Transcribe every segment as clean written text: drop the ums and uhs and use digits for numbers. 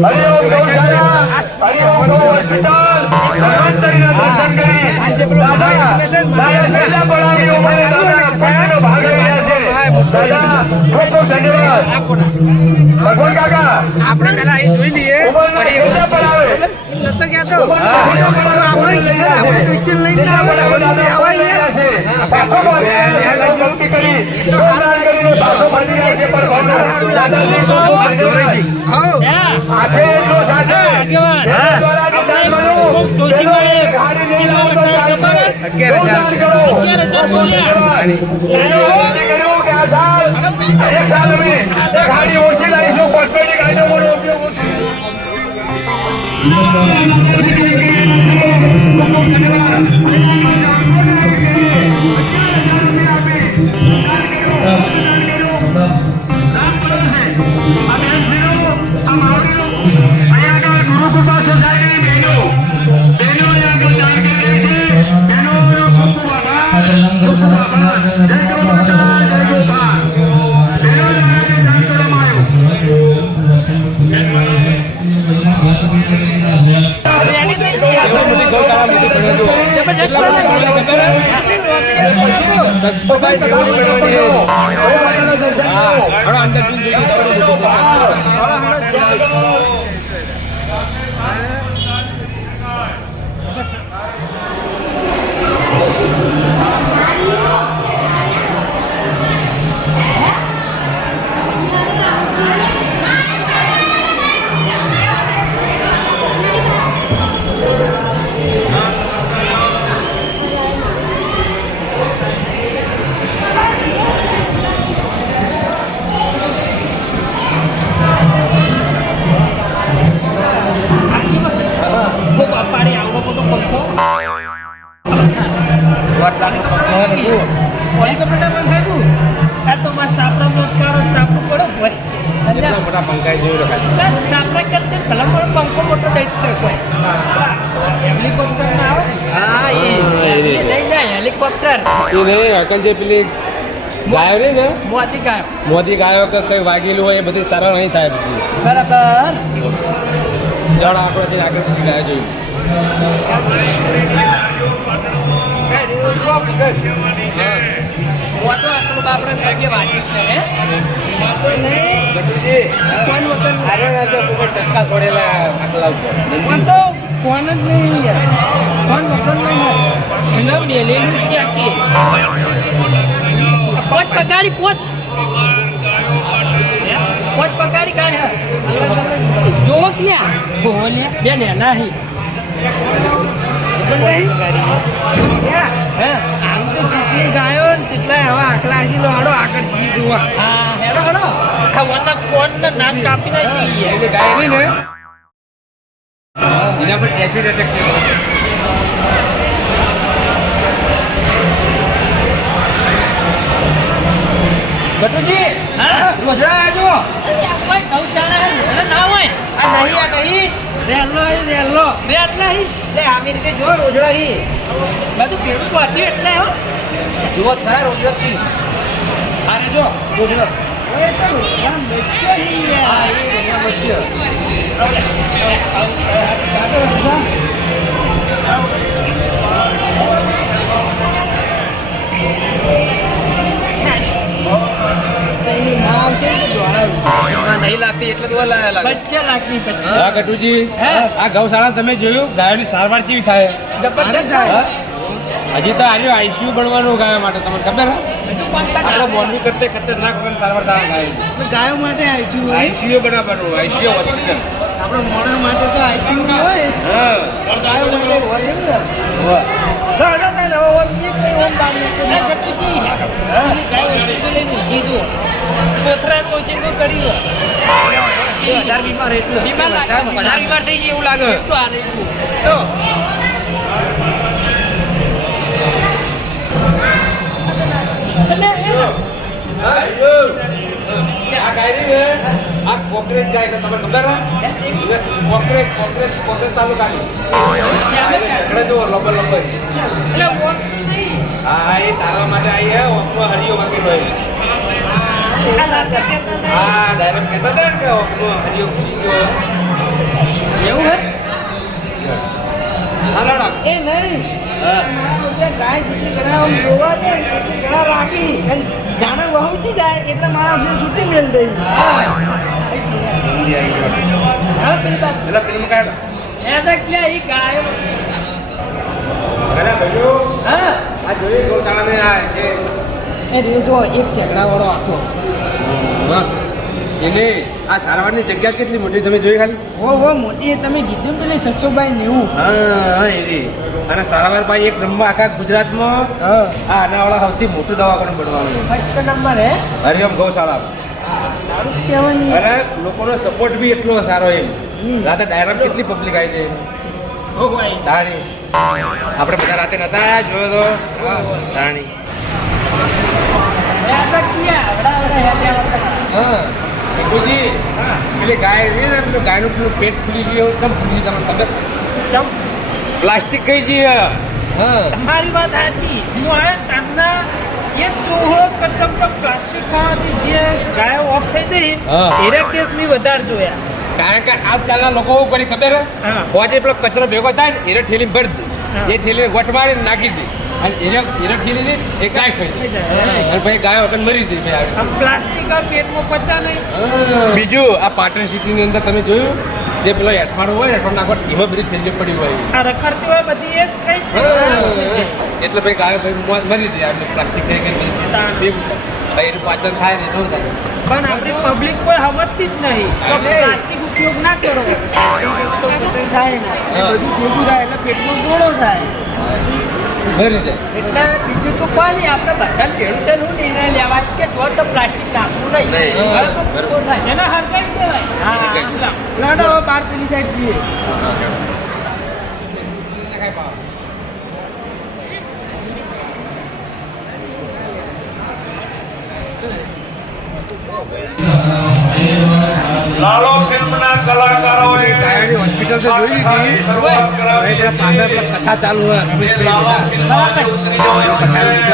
હરિઓમ ગૌશાળા, હરિઓમ ગૌ હોસ્પિટલ, ધન્વંતરીના દર્શન કરી દાદા પહેલા પડાવની ઉંમરે દાદા પંચનો ભાગ લઈ રહ્યા છે. દાદા ખૂબ ખૂબ ધન્યવાદ. ભગવાન કાકા આપણે પેલા અહીં જોઈ લઈએ ઉંમરના પહેલા પડાવે નતો કહેતો આપણે ક્વેશ્ચન લઈને ના આવે ગાડી ઓછી લાવીશું કોસ્મેટિક આઈટમોનો ઉપયોગ મોદી ગાયો કે કઈ વાગેલું હોય એ બધી સારા નહીં થાય બધી બરાબર જળ આપણે આગળ બધી ગાય જોયું ફોન જ નહીં યાર ફોન વગર નહીં છે આખી પોચ પગાડી પોચ પગાડી કાઢે જોવો ક્યાં બોલ્યા બે ને નહીં આમ તો ચીટલી ગાયો ને ચીટલા હવે આકલા હસી લો હડો આગળ જી જોવા હા હેડો હેડો ખાવાના કોણ ને નાક કાપી નાખી ગાય નહીં ને એના પર એસિડ એટેક થયો ગટુજી હા રોજડા આજો કોઈ ગૌશાળા ના હોય આ નહીં રેલો નહીં લે આમી રીતે જો રોજડા હી બધું પેડું પાટી એટલે હો જો થરા રોજડા થી આરે જો રોજડા ઓય તો રોજડા બચ્ચો હી યાર હા એ રોજડા નહીં લાગતી એટલે તો બચ્ચા લાગતી હા ગટુજી આ ગૌશાળા તમે જોયું ગાયોની સારવાર કેવી થાય જબરદસ્ત થાય હજી તો આજે આઈસીયુ બનવાનું ગાયો માટે તમને ખબર આપણે મોરબી કરતે ખતરનાક સારવાર થાય ગાયો માટે આઈસીયુ બનાવવાનું આઈસીયુ હોસ્પિટલ આપણે મોડલ માટે તો આઈસીયુ હોય હા ગાયો માટે હોય ને ગાડા ના ઓમ જે કઈ ઓમ દાન ના કટકી હા ગાયો લઈને જીજો પોતરા કોચિંગ કર્યું 1000 બીમાર એટલું બીમાર થઈ ગઈ એવું લાગે તો આ ગાયરી આ કોકરેજ ગાય છે તમને ખબર હે કોકરેજ તાલુકાની ઘરે જો લંબા લંબા હા એ સારવાર માટે આવી હે ઓકમાં હરિયો વાગેલો હોય હા ડાયરેક્ટ કહેતા હતા કે ઓકમાં હરિયો ઘૂસી ગયો એવું હે હાલો ડાક. એ નહીં હા. જે ગાય જેટલી ઘણા આમ જોવા દે એટલી ઘણા રાખી અને જાણે વહુતી જાય એટલે મારા ઓછે છૂટી મેળ દઈ જલ્દી આવી ગયો. હવે પેલી વાત પેલા ફિલ્મ કાઢ. એ તો ક્યાં ઈ ગાય પેલા ભાઈઓ હા આ જોઈ ગૌશાળાને આ જે એ રહ્યો જો એક શેકડા વાળો આખો એને આ સારવારની જગ્યા કેટલી મોટી તમે જોઈ ખાલી? ઓ મોટી તમે કીધું પેલી 692 હા એરી. અને સારાવાર ભાઈ એક નંબર આખા ગુજરાતમાં હા આ આનાવાળા સૌથી મોટું દવાખાનું બનવાનું. ફર્સ્ટ નંબર હે હરિઓમ ગૌશાળા. સારું કહેવાની અને લોકોનો સપોર્ટ બી એટલો સારો એમ. રાતે ડાયરામાં કેટલી પબ્લિક આવી છે તાણી. આપણે બધા રાતે નતા જોયો તો તાણી. હા ટીકુજી પેલી ગાય છે ને પેલું ગાયનું પેલું પેટ ફૂલી ગયું ચમ ફૂલી તમને ખબર? પ્લાસ્ટિક કઈ જઈએ. હા તમારી વાત સાચી હું આ તારના એક ચોહો કચમ તો પ્લાસ્ટિક ખાવાથી જે ગાયો ઓફ થઈ જઈ હા. એના કેસ ની વધારે જોયા કારણ કે આજકાલના લોકો શું કરી ખબર હે? હા. હોજે પેલો કચરો ભેગો થાય ને એને ઠેલી ભરી દે. હા. એ ઠેલી વટ મારીને નાખી દે અને એને ઠેલી દે એ ગાય ખાઈ જાય. અને પછી ગાય વગર મરી દે ભાઈ. આમ પ્લાસ્ટિક આ પેટમાં પચા નહીં બીજું આ પાટણ સિટીની અંદર તમે જોયું જે પેલો હેઠવાડો હોય હેઠવાડ નાખવા એમાં બધી થેલીઓ પડી હોય. આ રખડતી હોય બધી એ જ ખાઈ જ છે એટલે ભાઈ ગાય ભાઈ મરી જાય એટલે પ્લાસ્ટિક થઈ ગઈ ભાઈ એનું પાચન થાય ને શું થાય. પણ આપણી પબ્લિક કોઈ સમજતી જ નહીં તો પ્લાસ્ટિક ઉપયોગ ના કરો તો પચન થાય ને એ બધું ભેગું થાય એટલે પેટમાં ગોળો થાય પછી મરી જાય. એટલે બીજું તો કોઈ નહીં આપણે બધા ખેડૂતોનું નિર્ણય લેવા કે જો તો પ્લાસ્ટિક નાખવું નહીં નહીં. બરાબર? તો થાય. એના હરકાઈ દેવાય હા લાડો બાર પેલી સાઈડ જઈએ લાલો ફિલ્મના કલાકારોએ ગાયની હોસ્પિટલ તો જોઈ લીધી. શરૂઆત કરાવી હવે ત્યાં પાછળ પેલા કથા ચાલુ હોય એ લાલો ફિલ્મમાં ઉતરી રહ્યો છે.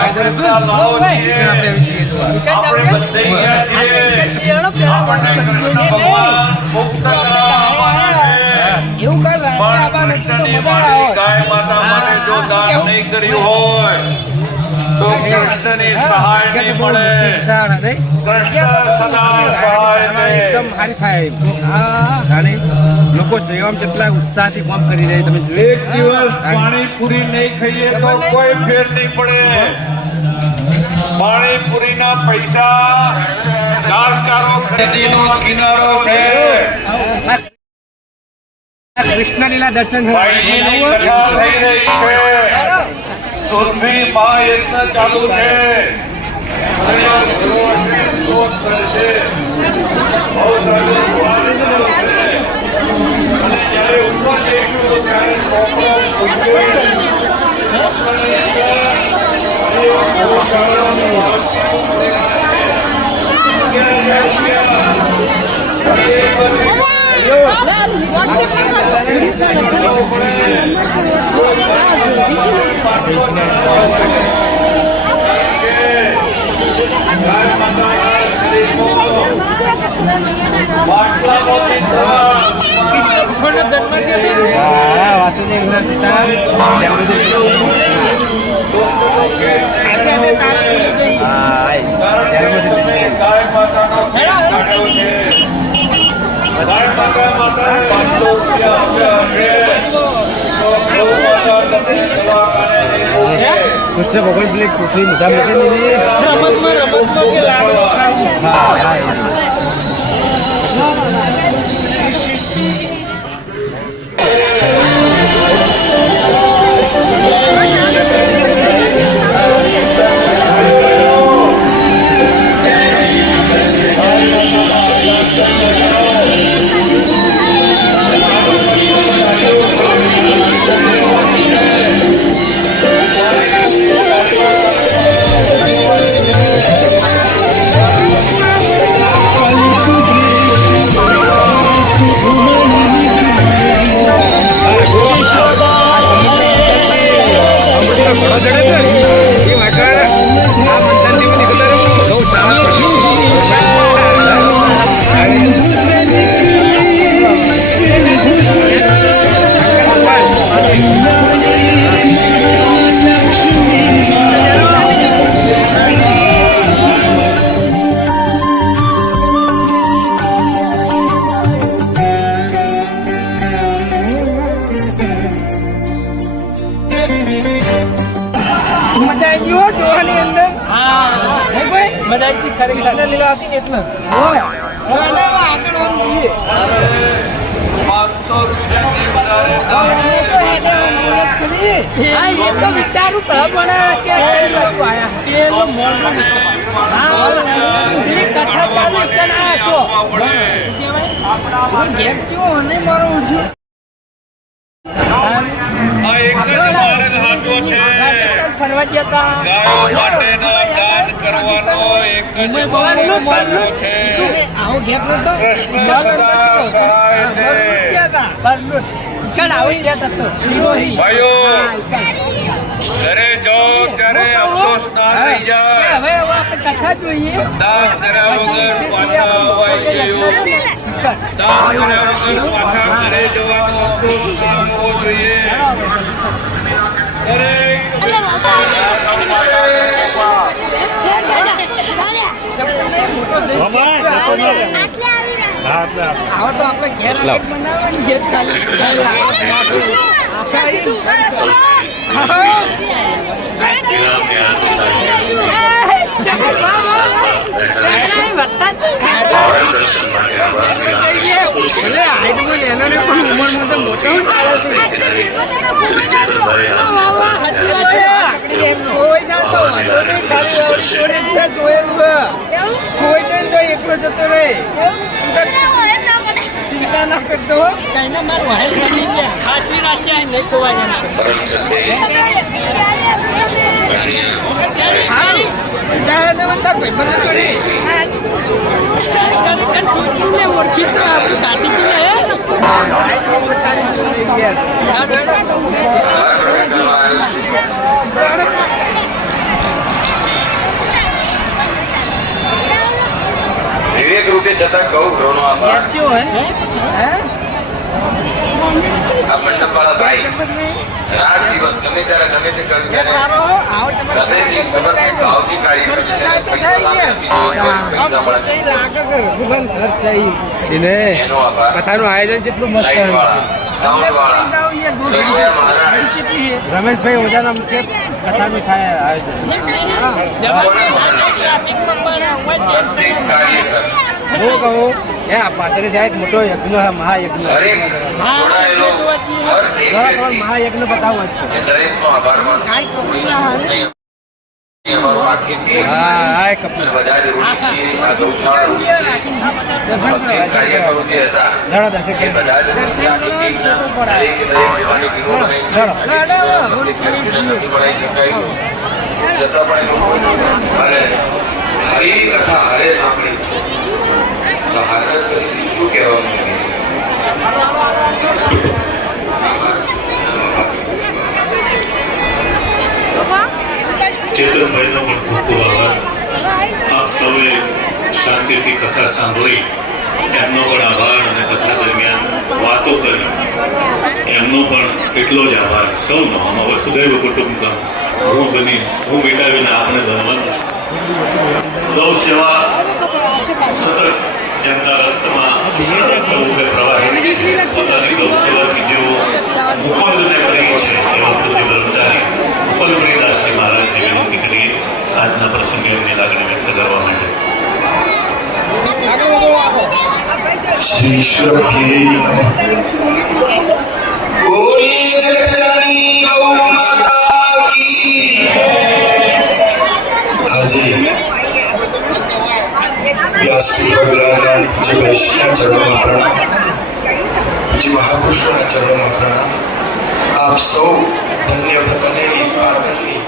આપણે આપણે એવી છીએ જોવા. આપણે બધે ગયા છીએ. આપણને કૃષ્ણ ભગવાન મુક્ત કરવા માટે એવું કર પણ કૃષ્ણની વાણી ગાય માતા માટે જો દાન નહીં કર્યું હોય તો કૃષ્ણની સહાય નહીં મળે. કૃષ્ણ સદા સહાય દે. એકદમ સારી થાય. જાણે લોકો સેવામાં કેટલા ઉત્સાહથી કામ કરી રહ્યા તમે જોયું? એક દિવસ પાણીપુરી નહીં ખાઈએ તો કોઈ ફેર નહીં પડે. પાણીપુરીના પૈસા દાસકારો નદીનો કિનારો છે. કૃષ્ણલીલા દર્શન ભાઈજીની કથા થઈ રહી છે. સુરભી મહાયજ્ઞ ચાલુ છે. અને આ ગુરુઓ સ્તોત્ર કરશે. બહુ સારું સુહાનું છે. અને જ્યારે ઉપર જઈશું તો ત્યારે કોકરો ફૂટશે. વાસુદેવના પિતા ગાય માતાનો કાઢ્યો છે. ગાય માતા 500 રૂપિયા આપ્યા છે. તો ગૌ માતા તમને દવાખાને લેવું છે. કૃષ્ણ ભગવાન પેલી કૃષ્ણ મોટા મૂકી રમતમાં કે લાડુ ખાવું હા આવી ગયો જોવાની અંદર નહીં ભાઈ મજાથી ખરેખર લીલા હતી ને એટલે આગળ ઓમ જઈએ 500 રૂપિયાની વધારે એ તો વિચારું પણ કે કઈ બાજુ આયા પેલો મોલમાં કથા ચાલુ કન આશો ગેટ ચો અને મારો છું આ એક જ માર્ગ હાટો છે ફરવા જતા ગાયો માટેનો દાન કરવાનો એક જ માર્ગ છે આવો ગેટ નો તો કૃષ્ણ સહાય દે. ભાઈઓ ઘરે જાઓ ત્યારે અફસોસ ના થઈ જાય હવે કથા જોઈએ દાન કર્યા વગર પાછા અવાય જેવું દાન કર્યા વગર પાછા ઘરે જવાનો અફસોસ ના હોવો જોઈએ આવો તો આપણે ઘેર બનાવવાની ગેસ એકલો જતો રહે ચિંતા ના કરતો વિવેક રૂપે છતાં કહું ઘણો આભાર આ મંડપ વાળા ભાઈ રાત દિવસ ગમે ત્યારે ગમે તે કર્યું ત્યારે હૃદયથી સમર્પિત ભાવથી કાર્ય કર્યું ત્યારે પૈસા સામે નથી જોયું, પૈસા મળે છે. એનો આભાર. કથાનું આયોજન કેટલું મસ્ત લાઈટ વાળા, સાઉન્ડ વાળા, રઘુયા મહારાજ, રમેશભાઈ ઓઝાના મુખ્ય કથાનું થાય આયોજન પ્રત્યેક કાર્યકર, હું કહું એ આ પાછળ જાય એક મોટો યજ્ઞ મહાયજ્ઞ હરેક જોડાયેલો હર એક વ્યક્તિ મહાયજ્ઞ બતાવો જ છે એ દરેકનો આભાર માનું. અમારું આખી ટીમ હા કપિલ બધા જ ઋણી છીએ, આ ગૌશાળા ઋણી છે. પ્રત્યેક કાર્યકરો જે હતા ઘણા દર્શક એ બધા જ ઋણી છે. આખી ટીમના દરેકે દરેક જવાની ટીમો બનાવી છે. પ્રત્યેક વ્યક્તિને નથી બનાવી શકાયું. છતાં પણ એ લોકો અને હરિની કથા હરે સાંભળી છે. તો હારે પછી શું કહેવાનું? ચેતનભાઈનો પણ ખૂબ ખૂબ આભાર. આપ સૌએ શાંતિથી કથા સાંભળી એમનો પણ આભાર અને કથા દરમિયાન વાતો કરી એમનો પણ એટલો જ આભાર. સૌનો આમાં વસુધૈવ કુટુંબકમ હું બની હું મિટાવીને આપણે બનવાનું છે. ગૌ સેવા સતત જેમના રક્તમાં રૂપે પ્રવાહિત છે. પોતાની ગૌ સેવાથી જેઓ ઉપંગને પ્રિય છે એવા પ્રતિ બ્રહ્મચારી ઉપલબ્ધિદાસજી મહારાજને વિનંતી કરી આજના પ્રસંગે એમની લાગણી વ્યક્ત કરવા માટે. श्री ईश्वरभ्ये नमः। बोलिए जगतजननी गौ माता की। આજે વ્યાસપીઠ વિરાજમાન પૂજ્ય વૈષ્ણવના ચરણોમાં પ્રણામ, પૂજ્ય મહાપુરુષોના ચરણોમાં પ્રણામ. આપ સૌ ધન્ય બનેલી પાવનની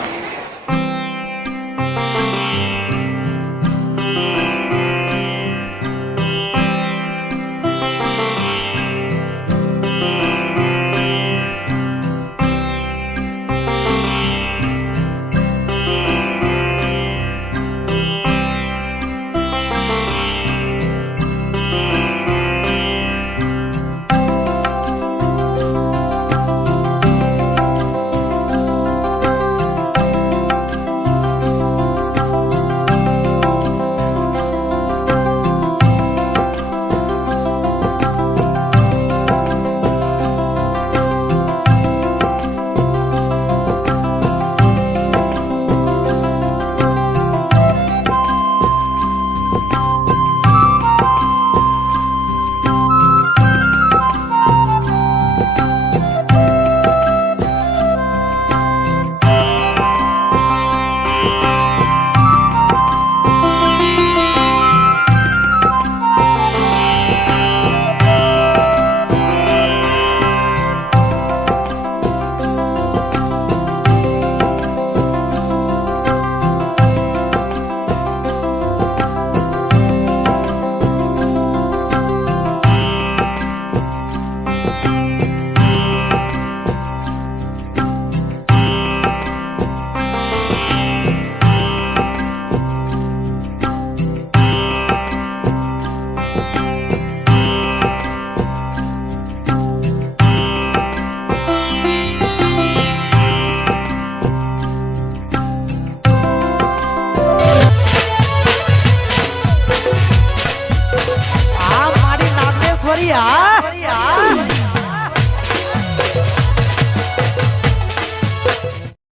હા